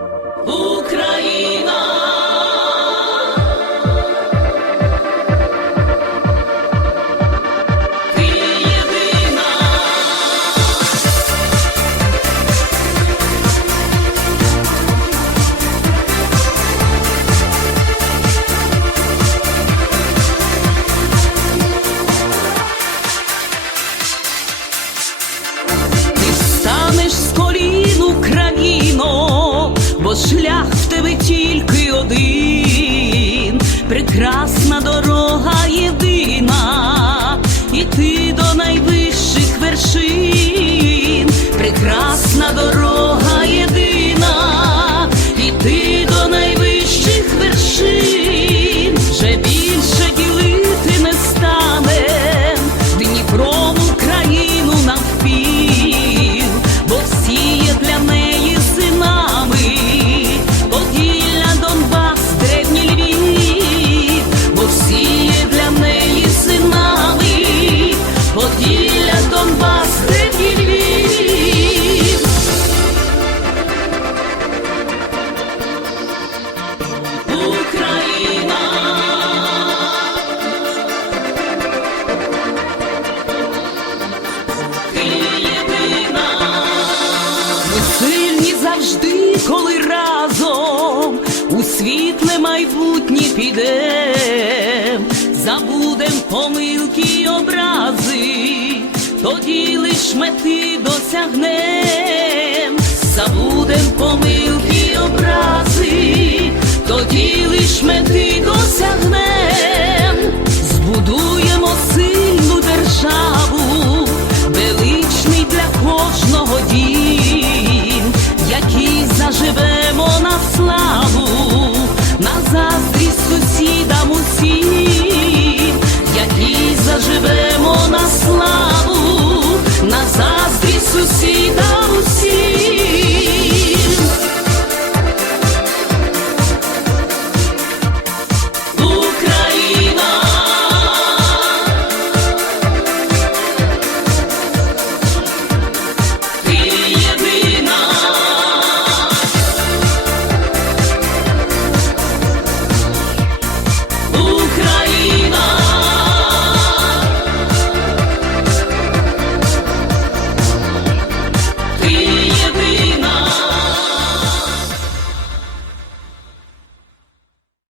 Ooh. Шлях в тебе тільки один, прекрасна дорога єдина, і ти до найвищих вершин, прекрасна дорога світле майбутнє підем, забудем помилки й образи, тоді лиш мети досягнем, забудем помилки.